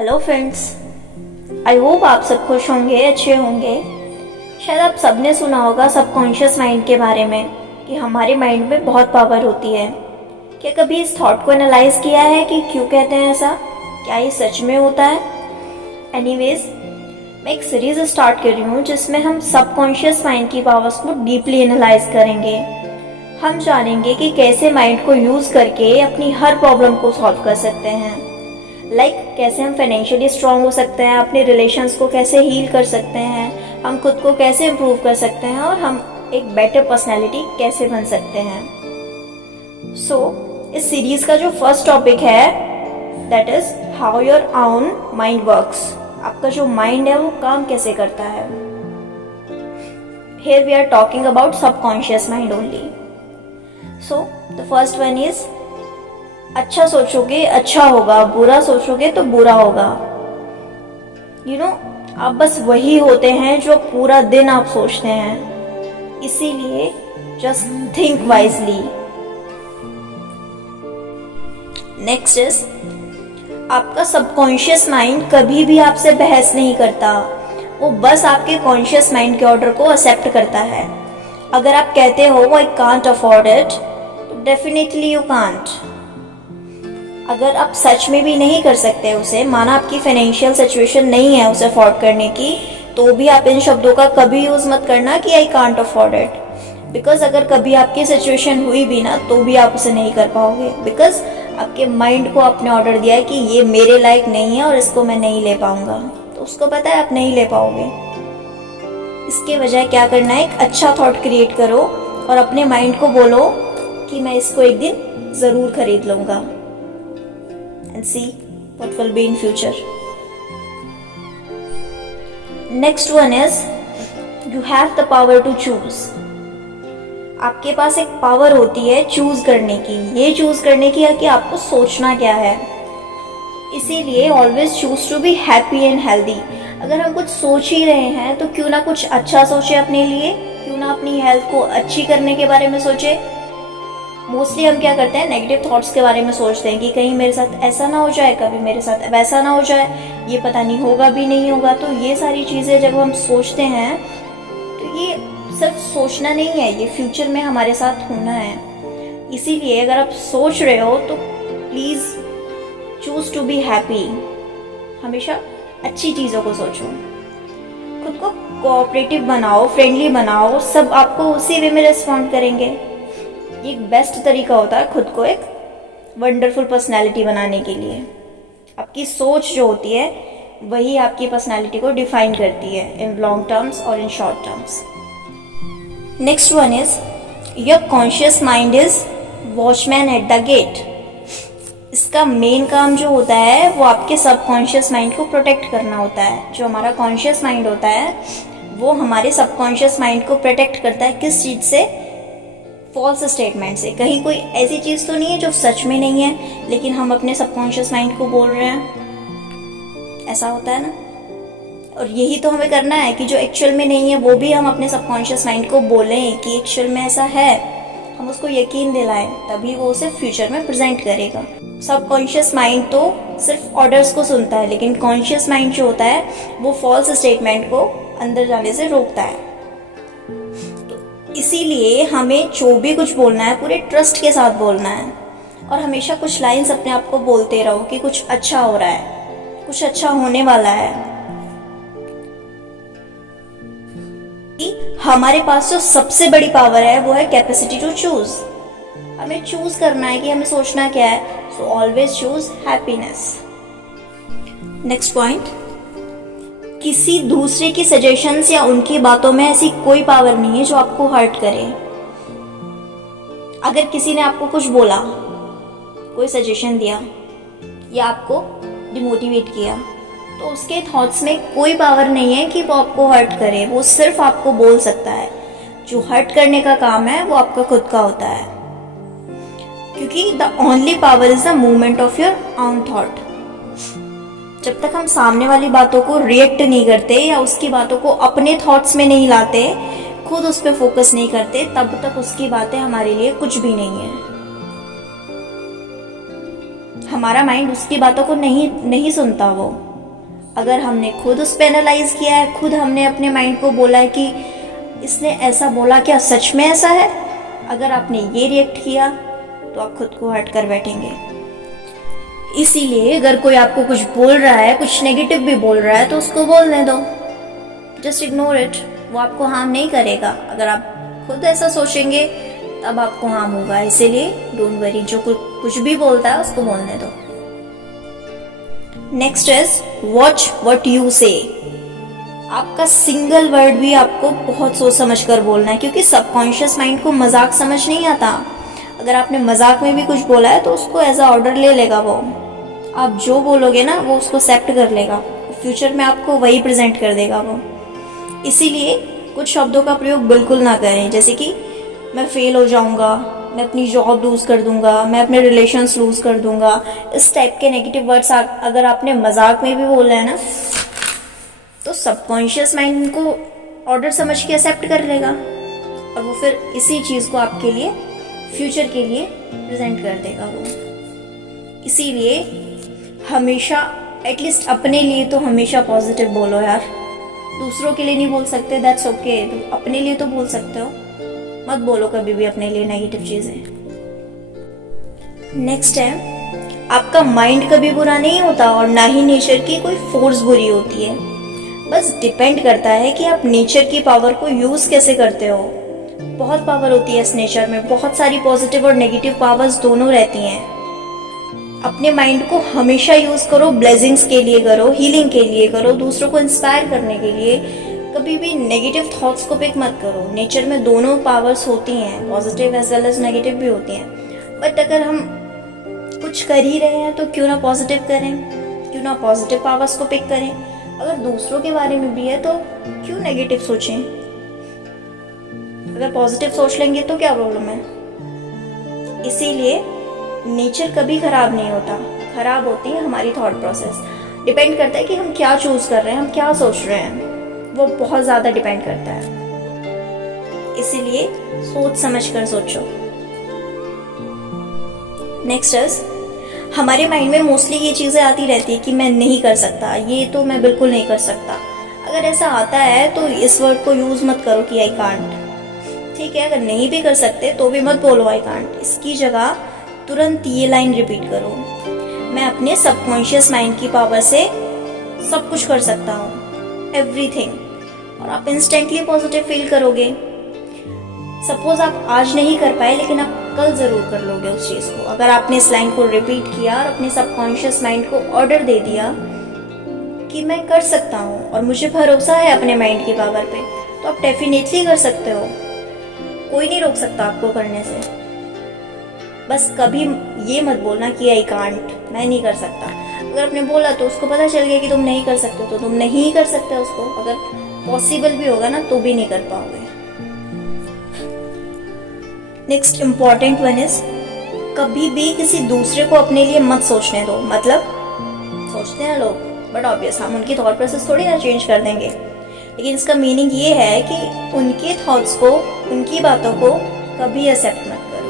Hello friends, I hope आप सब खुश होंगे, अच्छे होंगे। शायद आप सबने सुना होगा सबकॉन्शियस माइंड के बारे में कि हमारे माइंड में बहुत पावर होती है। क्या कभी इस थॉट को एनालाइज किया है कि क्यों कहते हैं ऐसा? क्या ये सच में होता है? एनीवेज, मैं एक सीरीज स्टार्ट कर रही हूँ जिसमें हम सबकॉन्शियस माइंड की पावर्स को डीपली एनालाइज करेंगे। हम जानेंगे कि कैसे माइंड को यूज़ करके अपनी हर प्रॉब्लम को सॉल्व कर सकते हैं। कैसे हम फाइनेंशियली स्ट्रांग हो सकते हैं, अपने रिलेशंस को कैसे हील कर सकते हैं, हम खुद को कैसे इम्प्रूव कर सकते हैं और हम एक बेटर पर्सनैलिटी कैसे बन सकते हैं। इस सीरीज का जो फर्स्ट टॉपिक है that is how your own mind works. आपका जो माइंड है वो काम कैसे करता है। Here we are talking about subconscious mind only. The first one is, अच्छा सोचोगे अच्छा होगा, बुरा सोचोगे तो बुरा होगा। आप बस वही होते हैं जो पूरा दिन आप सोचते हैं, इसीलिए just think wisely. Next is, आपका सबकॉन्शियस माइंड कभी भी आपसे बहस नहीं करता, वो बस आपके कॉन्शियस माइंड के ऑर्डर को एक्सेप्ट करता है। अगर आप कहते हो आई कांट अफोर्ड इट, तो डेफिनेटली यू कांट। अगर आप सच में भी नहीं कर सकते उसे, माना आपकी फाइनेंशियल सिचुएशन नहीं है उसे अफोर्ड करने की, तो भी आप इन शब्दों का कभी यूज मत करना कि I can't afford it. Because अगर कभी आपकी सिचुएशन हुई भी ना, तो भी आप उसे नहीं कर पाओगे। बिकॉज आपके माइंड को आपने ऑर्डर दिया है कि ये मेरे लायक नहीं है और इसको मैं नहीं ले पाऊंगा, तो उसको पता है आप नहीं ले पाओगे। इसके बजाय क्या करना है, एक अच्छा थॉट क्रिएट करो और अपने माइंड को बोलो कि मैं इसको एक दिन जरूर खरीद लूंगा। And see what will be in future. Next one is, you have the power to choose. आपके पास एक पावर होती है चूज करने की। ये चूज करने की है कि आपको सोचना क्या है। इसीलिए always choose to be happy and healthy. अगर हम कुछ सोच ही रहे हैं तो क्यों ना कुछ अच्छा सोचे अपने लिए, क्यों ना अपनी हेल्थ को अच्छी करने के बारे में सोचे। मोस्टली हम क्या करते हैं, नेगेटिव थॉट्स के बारे में सोचते हैं कि कहीं मेरे साथ ऐसा ना हो जाए, कभी मेरे साथ वैसा ना हो जाए, ये पता नहीं होगा भी नहीं होगा। तो ये सारी चीज़ें जब हम सोचते हैं तो ये सिर्फ सोचना नहीं है, ये फ्यूचर में हमारे साथ होना है। इसीलिए अगर आप सोच रहे हो तो please choose to be happy. हमेशा अच्छी चीज़ों को सोचो, खुद को कोऑपरेटिव बनाओ, फ्रेंडली बनाओ, सब आपको उसी वे में रिस्पॉन्ड करेंगे। ये एक बेस्ट तरीका होता है खुद को एक वंडरफुल पर्सनैलिटी बनाने के लिए। आपकी सोच जो होती है वही आपकी पर्सनैलिटी को डिफाइन करती है, इन लॉन्ग टर्म्स और in short terms. Next one is, your conscious mind is watchman at the gate. इसका मेन काम जो होता है वो आपके सबकॉन्शियस माइंड को प्रोटेक्ट करना होता है। जो हमारा कॉन्शियस माइंड होता है वो हमारे सबकॉन्शियस माइंड को प्रोटेक्ट करता है। किस चीज़ से? फॉल्स स्टेटमेंट से। कहीं कोई ऐसी चीज़ तो नहीं है जो सच में नहीं है लेकिन हम अपने सबकॉन्शियस माइंड को बोल रहे हैं। ऐसा होता है ना। और यही तो हमें करना है कि जो एक्चुअल में नहीं है वो भी हम अपने सबकॉन्शियस माइंड को बोलें कि एक्चुअल में ऐसा है, हम उसको यकीन दिलाएं, तभी वो उसे फ्यूचर में प्रेजेंट करेगा। सबकॉन्शियस माइंड तो सिर्फ ऑर्डर्स को सुनता है, लेकिन कॉन्शियस माइंड जो होता है वो फॉल्स स्टेटमेंट को अंदर जाने से रोकता है। इसीलिए हमें जो भी कुछ बोलना है पूरे ट्रस्ट के साथ बोलना है और हमेशा कुछ लाइंस अपने आप को बोलते रहो कि कुछ अच्छा हो रहा है, कुछ अच्छा होने वाला है। हमारे पास जो सबसे बड़ी पावर है वो है कैपेसिटी टू चूज। हमें चूज करना है कि हमें सोचना क्या है। So always choose happiness. Next point, किसी दूसरे की सजेशंस या उनकी बातों में ऐसी कोई पावर नहीं है जो आपको हर्ट करे। अगर किसी ने आपको कुछ बोला, कोई सजेशन दिया या आपको डिमोटिवेट किया, तो उसके थॉट्स में कोई पावर नहीं है कि वो आपको हर्ट करे। वो सिर्फ आपको बोल सकता है। जो हर्ट करने का काम है वो आपका खुद का होता है, क्योंकि the only power is the movement of your own thought. जब तक हम सामने वाली बातों को रिएक्ट नहीं करते या उसकी बातों को अपने थॉट्स में नहीं लाते, खुद उस पर फोकस नहीं करते, तब तक उसकी बातें हमारे लिए कुछ भी नहीं है। हमारा माइंड उसकी बातों को नहीं सुनता, वो अगर हमने खुद उस पर एनालाइज किया है, खुद हमने अपने माइंड को बोला है कि इसने ऐसा बोला, क्या सच में ऐसा है, अगर आपने ये रिएक्ट किया तो आप खुद को हर्ट कर बैठेंगे। इसीलिए अगर कोई आपको कुछ बोल रहा है, कुछ नेगेटिव भी बोल रहा है, तो उसको बोलने दो, जस्ट इग्नोर इट। वो आपको हार्म नहीं करेगा। अगर आप खुद ऐसा सोचेंगे तब आपको हार्म होगा। इसीलिए डोंट वरी, जो कुछ भी बोलता है उसको बोलने दो। Next is watch what you से। आपका सिंगल वर्ड भी आपको बहुत सोच समझ कर बोलना है, क्योंकि सबकॉन्शियस माइंड को मजाक समझ नहीं आता। अगर आपने मजाक में भी कुछ बोला है तो उसको एज अ ऑर्डर ले लेगा वो। आप जो बोलोगे ना वो उसको एक्सेप्ट कर लेगा, फ्यूचर में आपको वही प्रेजेंट कर देगा वो। इसीलिए कुछ शब्दों का प्रयोग बिल्कुल ना करें, जैसे कि मैं फेल हो जाऊंगा, मैं अपनी जॉब लूज कर दूंगा, मैं अपने रिलेशंस लूज कर दूंगा। इस टाइप के नेगेटिव वर्ड्स अगर आपने मजाक में भी बोला है ना, तो सबकॉन्शियस माइंड को ऑर्डर समझ के एक्सेप्ट कर लेगा और वो फिर इसी चीज को आपके लिए फ्यूचर के लिए प्रेजेंट कर देगा वो। इसीलिए हमेशा एटलीस्ट अपने लिए तो हमेशा पॉजिटिव बोलो यार। दूसरों के लिए नहीं बोल सकते, दैट्स ओके, तुम अपने लिए तो बोल सकते हो। मत बोलो कभी भी अपने लिए नेगेटिव चीजें। नेक्स्ट है, आपका माइंड कभी बुरा नहीं होता और ना ही नेचर की कोई फोर्स बुरी होती है। बस डिपेंड करता है कि आप नेचर की पावर को यूज कैसे करते हो। बहुत पावर होती है इस नेचर में, बहुत सारी पॉजिटिव और नेगेटिव पावर्स दोनों रहती हैं। अपने माइंड को हमेशा यूज करो, ब्लेसिंग्स के लिए करो, हीलिंग के लिए करो, दूसरों को इंस्पायर करने के लिए। कभी भी नेगेटिव थॉट्स को पिक मत करो। नेचर में दोनों पावर्स होती हैं, positive as well as negative भी होती हैं। बट अगर हम कुछ कर ही रहे हैं तो क्यों ना पॉजिटिव करें, क्यों ना पॉजिटिव पावर्स को पिक करें। अगर दूसरों के बारे में भी है तो क्यों नेगेटिव सोचें। अगर पॉजिटिव सोच लेंगे तो क्या प्रॉब्लम है। इसीलिए नेचर कभी खराब नहीं होता, खराब होती है हमारी थॉट प्रोसेस। डिपेंड करता है कि हम क्या चूज कर रहे हैं, हम क्या सोच रहे हैं, वो बहुत ज्यादा डिपेंड करता है। इसीलिए सोच समझ कर सोचो। नेक्स्ट इज, हमारे माइंड में मोस्टली ये चीजें आती रहती है कि मैं नहीं कर सकता, ये तो मैं बिल्कुल नहीं कर सकता। अगर ऐसा आता है तो इस वर्ड को यूज मत करो कि आई कांट। ठीक है, अगर नहीं भी कर सकते तो भी मत बोलो आई कांट। इसकी जगह तुरंत ये लाइन रिपीट करो, मैं अपने सबकॉन्शियस माइंड की पावर से सब कुछ कर सकता हूँ, एवरीथिंग। और आप इंस्टेंटली पॉजिटिव फील करोगे। सपोज आप आज नहीं कर पाए लेकिन आप कल जरूर कर लोगे उस चीज को। अगर आपने इस लाइन को रिपीट किया और अपने सबकॉन्शियस माइंड को ऑर्डर दे दिया कि मैं कर सकता हूँ और मुझे भरोसा है अपने माइंड की पावर पे, तो आप डेफिनेटली कर सकते हो। कोई नहीं रोक सकता आपको करने से। बस कभी ये मत बोलना कि आई कांट, मैं नहीं कर सकता। अगर आपने बोला तो उसको पता चल गया कि तुम नहीं कर सकते, तो तुम नहीं कर सकते उसको। अगर पॉसिबल भी होगा ना तो भी नहीं कर पाओगे। नेक्स्ट इम्पॉर्टेंट वन इज, कभी भी किसी दूसरे को अपने लिए मत सोचने दो। मतलब सोचते हैं लोग, बट ऑब्वियस हम उनकी थॉट प्रोसेस थोड़ी ना चेंज कर देंगे। लेकिन इसका मीनिंग ये है कि उनके थॉट्स को, उनकी बातों को कभी एक्सेप्ट मत करो।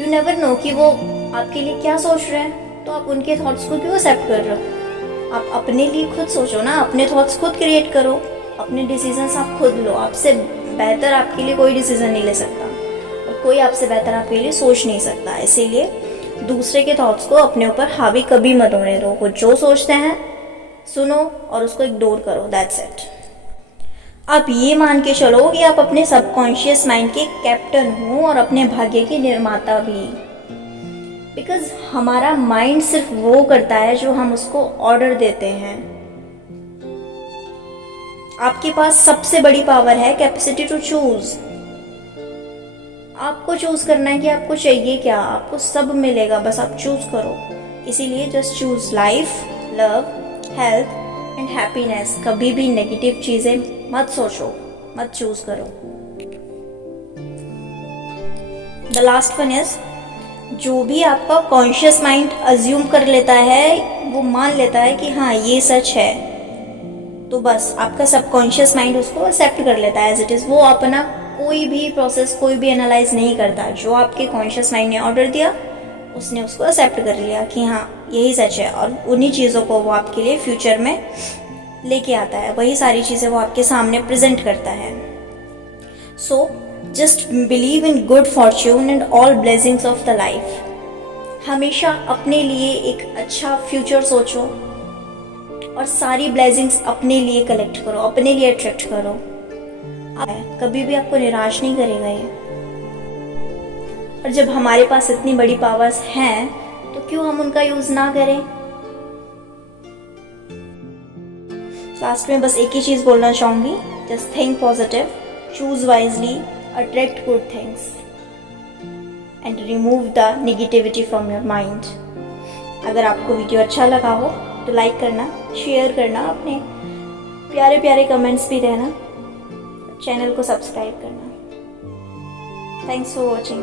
यू नेवर नो कि वो आपके लिए क्या सोच रहे हैं, तो आप उनके थॉट्स को क्यों एक्सेप्ट कर रहे हो। आप अपने लिए खुद सोचो ना, अपने थॉट्स खुद क्रिएट करो, अपने डिसीजंस आप खुद लो। आपसे बेहतर आपके लिए कोई डिसीजन नहीं ले सकता और कोई आपसे बेहतर आपके लिए सोच नहीं सकता। इसीलिए दूसरे के थॉट्स को अपने ऊपर हावी कभी मत होने दो। वो जो सोचते हैं सुनो और उसको इग्नोर करो, दैट्स इट। आप ये मान के चलो कि आप अपने सबकॉन्शियस माइंड के कैप्टन हो और अपने भाग्य के निर्माता भी। बिकॉज हमारा माइंड सिर्फ वो करता है जो हम उसको ऑर्डर देते हैं। आपके पास सबसे बड़ी पावर है कैपेसिटी टू चूज। आपको चूज करना है कि आपको चाहिए क्या, आपको सब मिलेगा, बस आप चूज करो। इसीलिए just choose life, love, health and happiness. कभी भी नेगेटिव चीजें मत सोचो, मत चूज करो। द लास्ट वन इज, जो भी आपका कॉन्शियस माइंड अज्यूम कर लेता है, वो मान लेता है कि हाँ ये सच है, तो बस आपका सबकॉन्शियस माइंड उसको एक्सेप्ट कर लेता है एज इट इज। वो अपना कोई भी प्रोसेस, कोई भी एनालाइज नहीं करता। जो आपके कॉन्शियस माइंड ने ऑर्डर दिया, उसने उसको एक्सेप्ट कर लिया कि हाँ यही सच है, और उन्हीं चीज़ों को वो आपके लिए फ्यूचर में लेके आता है, वही सारी चीज़ें वो आपके सामने प्रेजेंट करता है। So just believe in good Fortune and all blessings of the life. हमेशा अपने लिए एक अच्छा फ्यूचर सोचो और सारी ब्लेसिंग्स अपने लिए कलेक्ट करो, अपने लिए अट्रैक्ट करो। कभी भी आपको निराश नहीं करेगा ये। और जब हमारे पास इतनी बड़ी पावर्स हैं तो क्यों हम उनका यूज ना करें। लास्ट में बस एक ही चीज बोलना चाहूंगी, just think positive, choose wisely, attract good things and remove the negativity from your mind. अगर आपको वीडियो अच्छा लगा हो तो लाइक करना, शेयर करना, अपने प्यारे प्यारे कमेंट्स भी देना, चैनल को सब्सक्राइब करना। Thanks for watching.